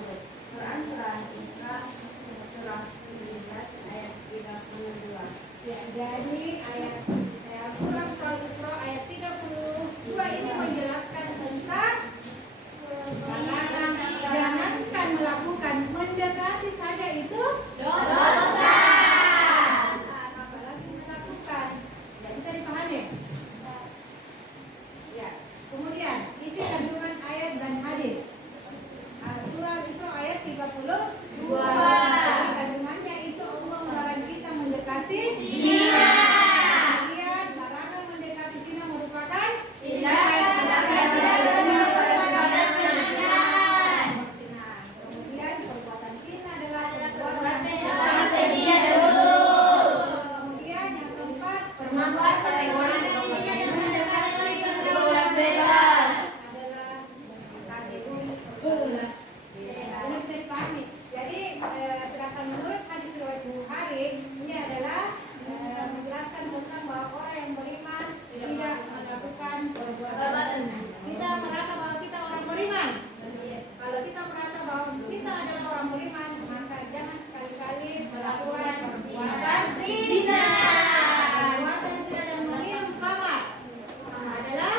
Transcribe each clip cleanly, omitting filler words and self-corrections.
Surah Isra surah 17 ayat 32. Ya, jadi ayat surah Isra ayat 32 ini menjelaskan tentang jangankan melakukan, mendekati saja itu dosa. Apalagi melakukan, tidak bisa dipahami. Ya, kemudian isi kandungan ayat dan hadis. Surah Isra ayat 32. Jadi kandungannya itu Allah melarang kita mendekati zina. Kemudian larangan mendekati zina merupakan tindakan kemudian perbuatan zina adalah perbuatan strategi dulu. Kemudian yang keempat perbuatan bebas adalah kategori ini bisa dipahami. Jadi sedangkan menurut hadis riwayat Bukhari ini adalah menjelaskan tentang bahwa orang yang beriman tidak melakukan perbuatan. Kita merasa bahwa kita orang beriman. Kalau kita merasa bahwa kita adalah orang beriman, maka jangan sekali-kali melakukan perbuatan zina. Perbuatan zina dan meminum khamar adalah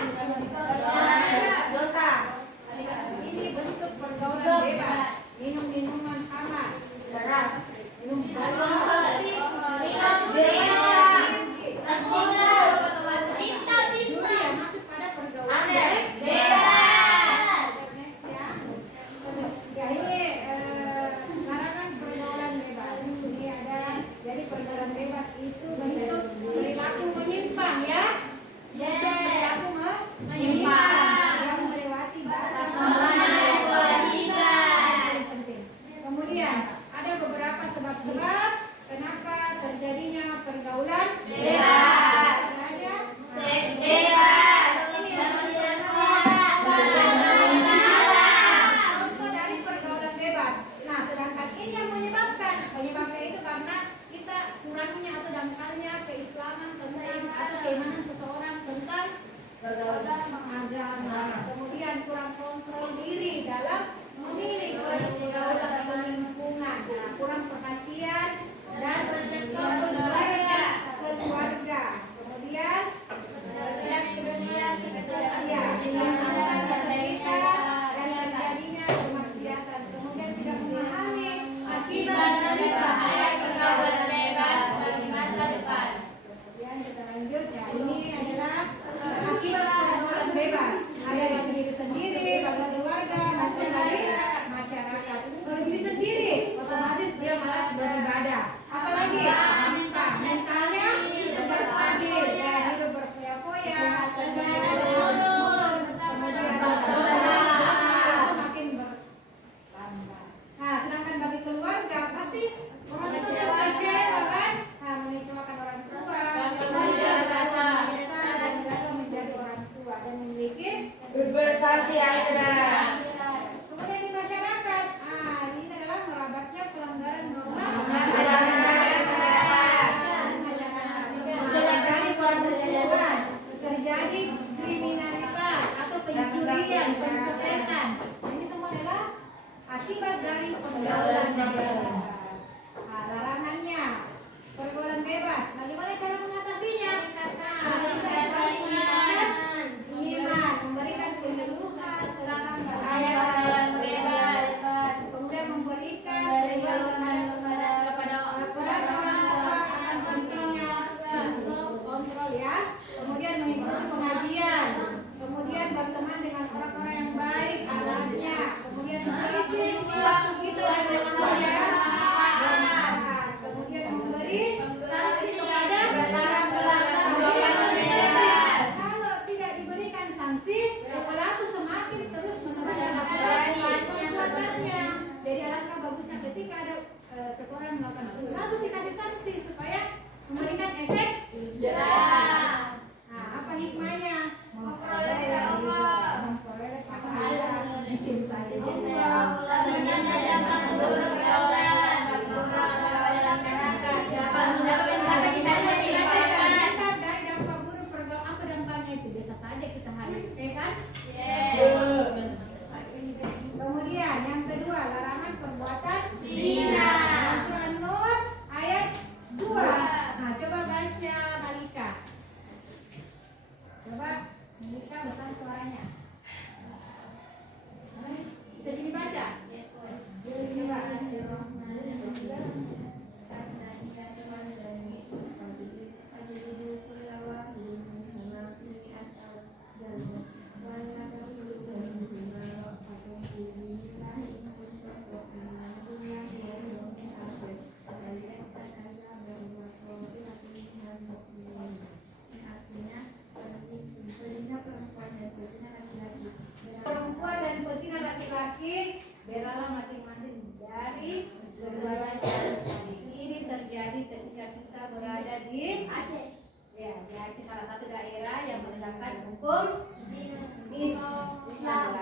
dosa. Ini bentuk pergaulan bebas. Minum minuman khamar, keras, minum masuk pada pergaulan bebas. Ya ini larangan pergaulan bebas. Ini adalah jadi pergaulan bebas itu bentuk perilaku menyimpang ya. Perilaku menyimpang yang melewati batas kewajiban. Kemudian ada beberapa sebab-sebab kenapa terjadinya pergaulan bebas. Saja seks bebas. Ini contoh dari pergaulan bebas. Nah, sedangkan ini yang penyebabnya itu karena kita kurangnya atau dangkalnya keislaman tentang atau keimanan seseorang tentang pergaulan agama. Kemudian kurang kontrol diri dalam memilih pergaulan lingkungan, kurang perhatian dan keluarga. Kemudian dan terjadinya kemaksiatan. Kemudian tidak memahami akibat dari bahaya pergaulan bebas bagi masa depan. Kemudian kita lanjut ya, ini adalah akibat pergaulan bebas. Ada bagi diri sendiri, bagi keluarga, maupun bagi masyarakat. Kalau diri sendiri, otomatis dia malas beribadah. Apalagi mentalnya tidak stabil, ya hidup berfoya-foya, makin bertambah. Nah, sedangkan bagi keluarga pasti orang itu kecewa kan? Nah, mengecewakan orang tua, dan gagal menjadi orang tua dan memiliki berprestasi akhirat. Kemudian di masyarakat, ini adalah merabatnya pelanggaran norma terjadi kriminalitas atau pencurian, pencopetan. Ini semua adalah akibat dari pergaulan bebas. Larangannya pergaulan bebas. Bagaimana cara mengatasinya? Kita harus meningkatkan iman, memberikan penyuluhan tentang bahaya pergaulan bebas. Kemudian memberikan kepada orang-orang kontrolnya untuk kontrol ya. Kemudian mengikuti pengajian. Kemudian berteman dengan orang-orang yang baik akhlaknya. Kemudian mengisi waktu kita dengan Ini terjadi ketika kita berada di Aceh. Ya, di Aceh salah satu daerah yang menerapkan hukum Islam.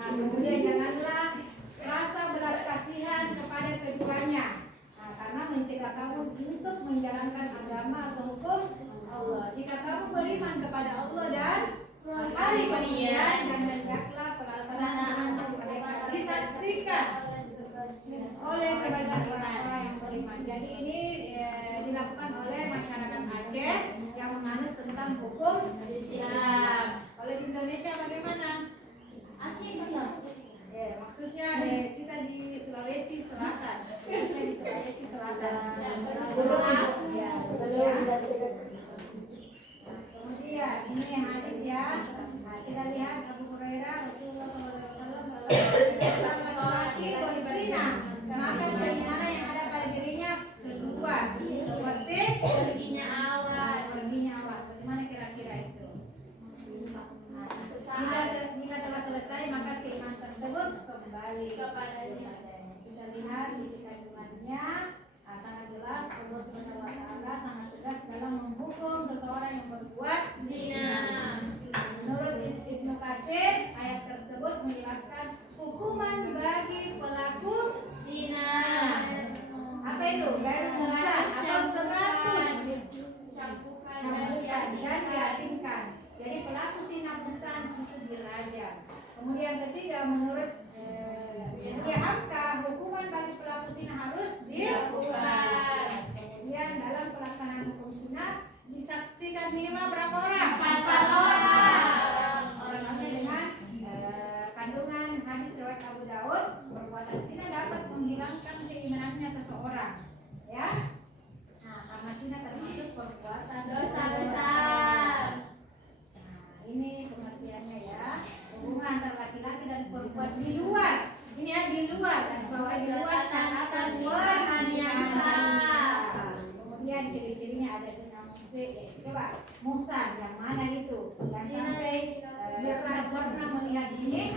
Kemudian janganlah rasa belas kasihan kepada keduanya. Karena mencegah kamu untuk menjalankan agama atau hukum Allah. Jika kamu beriman kepada Allah dan hari kemudian dan hendaklah pelaksanaan mereka disaksikan oleh sebagian orang-orang yang beriman. Jadi ini dilakukan oleh masyarakat Aceh yang menganut tentang hukum Islam. Kalau di Indonesia bagaimana? Aceh maksudnya kita di Sulawesi Selatan. Kita di Sulawesi Selatan. Kemudian ini hadis ya. Nah, kita lihat Abu Hurairah Rasulullah SAW laki-laki berzina, maka bagaimana yang ada pada dirinya keluar seperti perginya awan. Bagaimana kira-kira itu? Jika telah selesai maka keimanan tersebut kembali kepadanya. Kita lihat isi kandungannya sangat jelas. Allah Subhanahu wa taala sangat tegas dalam menghukum seseorang yang berbuat zina. Menurut Ibnu Katsir, ayat tersebut menjelaskan hukuman bagi pelaku zina. Apa itu? Gair muhsan atau 100 cambukan dan diasingkan. Jadi pelaku zina muhsan itu dirajam. Kemudian ketiga, menurut Hamka, hukuman bagi pelaku zina harus dilakukan. Kemudian dalam pelaksanaan hukum zina disaksikan minimal berapa orang? 4 orang. Orangnya dengan kandungan hadis riwayat Abu Daud, perbuatan zina dapat menghilangkan keimanannya seseorang. Ya. Nah, karena zina termasuk perbuatan dosa besar. Nah, ini pengertiannya ya. Hubungan antara laki-laki dan perempuan di luar. Ini ya di luar, bahwa di luar catatan penganiayaan. Kemudian ciri-cirinya ada zina coba muhsan yang mana itu? Yang sampai pernah melihat ini.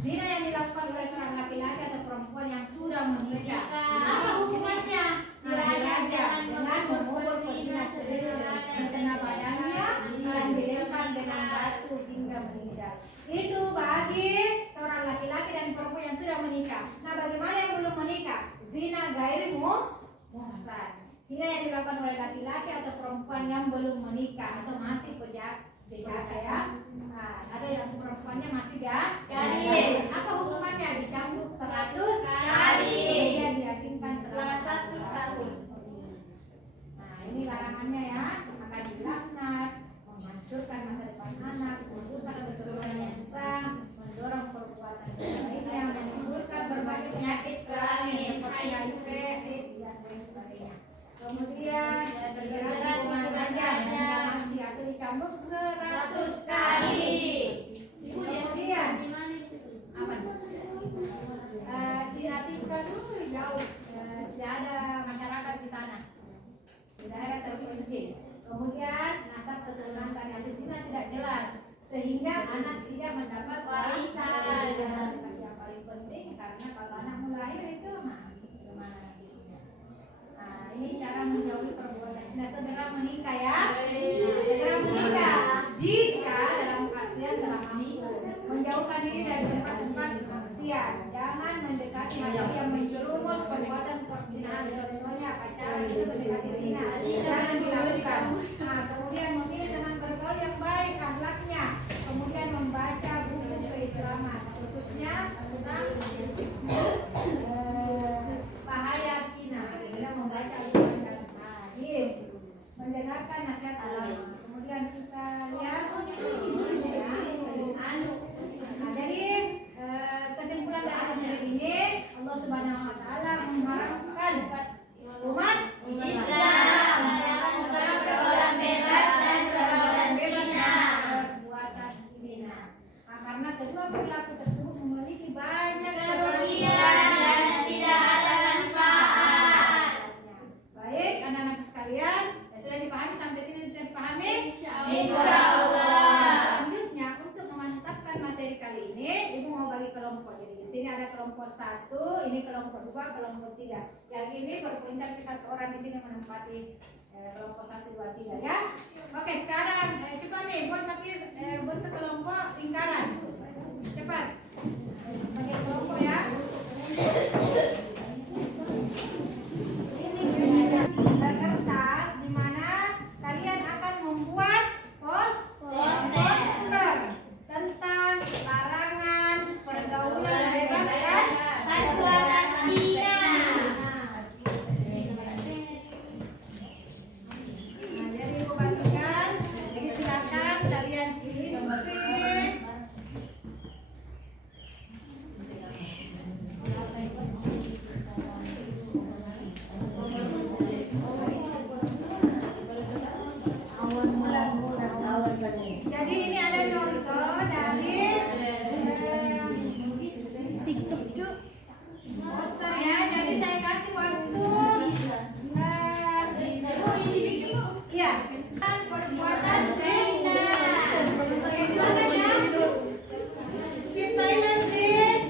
Zina yang dilakukan oleh seorang laki-laki atau perempuan yang sudah menikah. Apa hukumannya? Dirajam dengan memukul pezina setengah badannya dan dilempar dengan batu hingga meninggal. Itu bagi seorang laki-laki dan perempuan yang sudah menikah. Nah, bagaimana yang belum menikah? Zina gair muhsan. Zina yang dilakukan oleh laki-laki atau perempuan yang belum menikah atau masih pejaka ya. Nah, ada yang perempuannya masih gadis. Apa hukumannya? Dicambuk 100 kali. Kemudian diasingkan selama 1 tahun. Nah, ini larangannya ya. Akan dilaknat, menghancurkan masa depan anak, merusak keturunan yang sah, mendorong perbuatan lainnya, menimbulkan berbagai penyakit kelamin seperti HIV, AIDS, dan lain sebagainya. Kemudian terjerat hukuman dan mati atau dicambuk 100 kali. Kemudian apa? Diasingkan dulu jauh, tidak ada masyarakat di sana, di daerah terpencil. Kemudian nasab keturunan dari hasil zina tidak jelas, sehingga anak tidak mendapat warisan. Yang paling penting karena kalau anak lahir itu gimana nasibnya. Nah, ini cara menjauhi perbuatan zina. Segera menikah ya. Segera menikah. Jika dalam artian telah mampu menjauhkan diri dari tempat-tempat maksiat, jangan mendekati hal yang menjerumus perbuatan perzinahan. Contohnya pacaran itu mendekati zina, jangan dilakukan. Nah, kemudian memilih teman bergaul yang baik akhlaknya, kemudian membaca buku keislaman, khususnya tentang bahaya zina. Kita membaca Al-Quran dan hadis, mendengarkan nasihat ulama. Kemudian kita lihat jadi kesimpulan dari ini, Allah Subhanahu wa taala mengharamkan umat Islam kelompok 1, ini kelompok 2, kelompok 3. Yang ini berpencar ke 1 orang di sini menempati kelompok 1, 2, 3 ya. Oke, sekarang coba nih buat kelompok lingkaran. Cepat. Bagi kelompok ya. Ini kertas di mana kalian akan membuat poster tentang larangan pergaulan bebas dan perbuatan zina. Nah, jadi Ibu bagikan. Jadi silakan kalian isi. Jadi ini ada contoh dari poster ya. Jadi saya kasih waktu ya perbuatan zina. Oke, silakan ya. Keep silent please.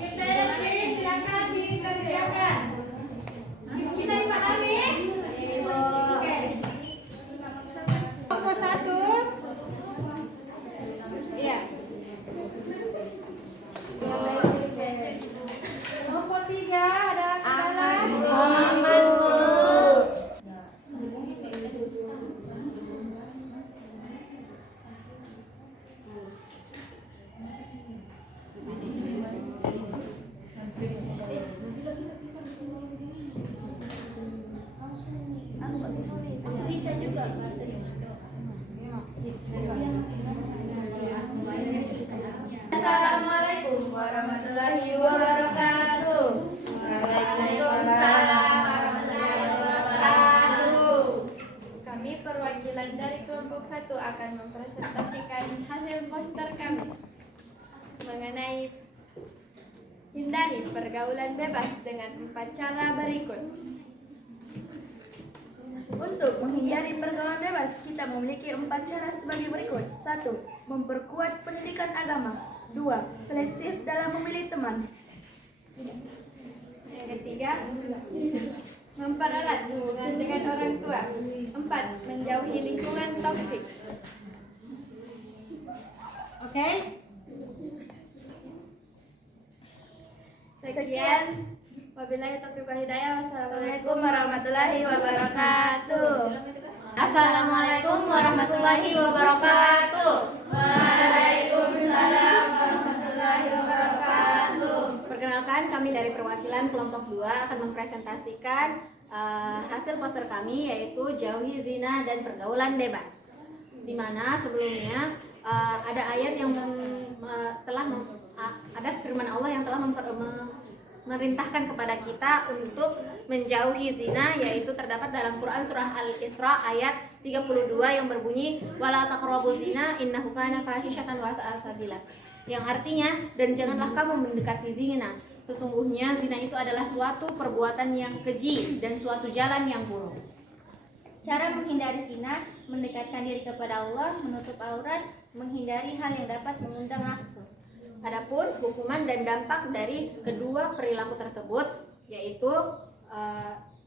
Keep silent please. Silakan dikerjakan. Bisa dipahami? Oke. Kelompok 1. Iya. Kelompok 3 ada kendala. Bisa juga. Assalamualaikum warahmatullahi wabarakatuh. Waalaikumsalam warahmatullahi wabarakatuh. Kami perwakilan dari kelompok 1 akan mempresentasikan hasil poster kami mengenai hindari pergaulan bebas dengan 4 cara berikut. Untuk menghindari pergaulan bebas, kita memiliki 4 cara sebagai berikut. 1. Memperkuat pendidikan agama. 2. Selektif dalam memilih teman. Yang ketiga, mempererat hubungan dengan orang tua. 4. Menjauhi lingkungan toksik. Oke. Sekian. Wabillahi taufiq wal hidayah. Assalamualaikum warahmatullahi wabarakatuh. Assalamualaikum warahmatullahi wabarakatuh. Waalaikumsalam warahmatullahi wabarakatuh. Perkenalkan, kami dari perwakilan kelompok 2 akan mempresentasikan hasil poster kami, yaitu jauhi zina dan pergaulan bebas. Di mana sebelumnya ada ayat yang ada firman Allah yang telah merintahkan kepada kita untuk menjauhi zina, yaitu terdapat dalam Quran surah Al-Isra ayat 32 yang berbunyi wala taqrabuz zina innahu kana fahisyatan wa sa'a sabila, yang artinya dan janganlah kamu mendekati zina, sesungguhnya zina itu adalah suatu perbuatan yang keji dan suatu jalan yang buruk. Cara menghindari zina, mendekatkan diri kepada Allah, menutup aurat, menghindari hal yang dapat mengundang nafsu. Adapun hukuman dan dampak dari kedua perilaku tersebut, yaitu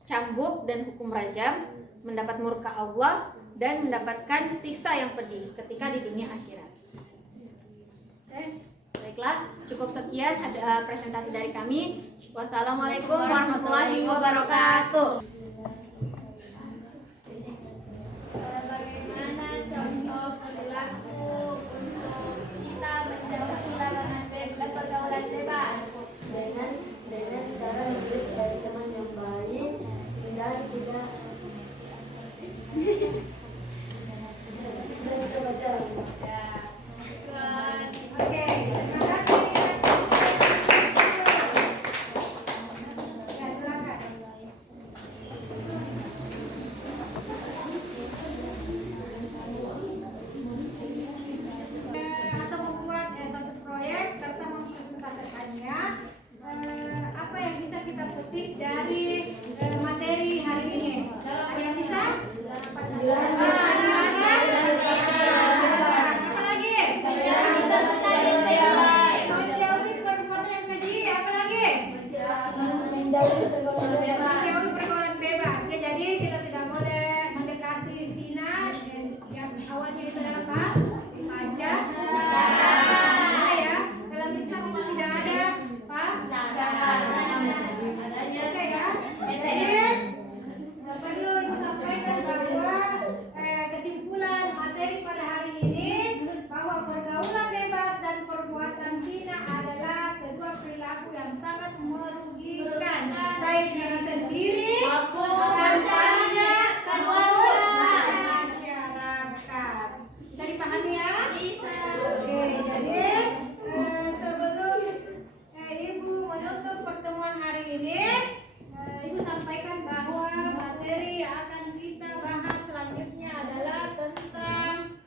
cambuk dan hukum rajam, mendapat murka Allah dan mendapatkan siksa yang pedih ketika di dunia akhirat. Oke, baiklah, cukup sekian ada presentasi dari kami. Wassalamualaikum warahmatullahi wabarakatuh. Bagaimana contoh perilaku untuk kita menjauhi larangan dan pergaulan bebas? Dengan cara memilih dari teman yang baik dan tidak dan kebaca. Oke, terima kasih. Ya, silakan. menjauhi pergaulan bebas. Menjauhi pergaulan bebas. Ya, jadi kita tidak boleh mendekati zina yang awalnya itu adalah apa? Dibaca. Nah, ya, dalam Islam itu tidak ada adanya. Oke ya. Jadi perlu disampaikan bahwa kesimpulan materi pada hari ini bahwa pergaulan bebas dan perbuatan zina adalah kedua perilaku yang sangat merugikan baik diri sendiri maupun keluarga masyarakat. Bisa dipahami ya? Bisa. Oke, jadi sebelum Ibu menutup pertemuan hari ini, Ibu sampaikan bahwa materi yang akan kita bahas selanjutnya adalah tentang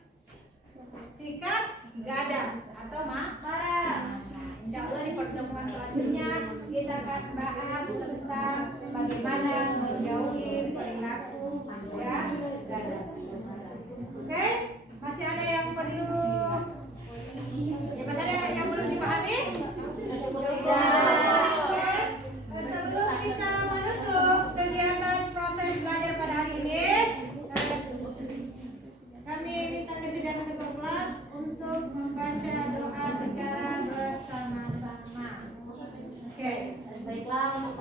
sikap gadang atau marah. Insya Allah di pertemuan selanjutnya kita akan bahas tentang bagaimana menjauhi perilaku ya gadang. Oke, masih ada yang perlu masih ada yang belum dipahami? Oke. Sebelum kita menutup kegiatan proses belajar pada hari ini, kami minta kesediaan ketua kelas untuk membaca doa secara bersama-sama. Oke. Baiklah,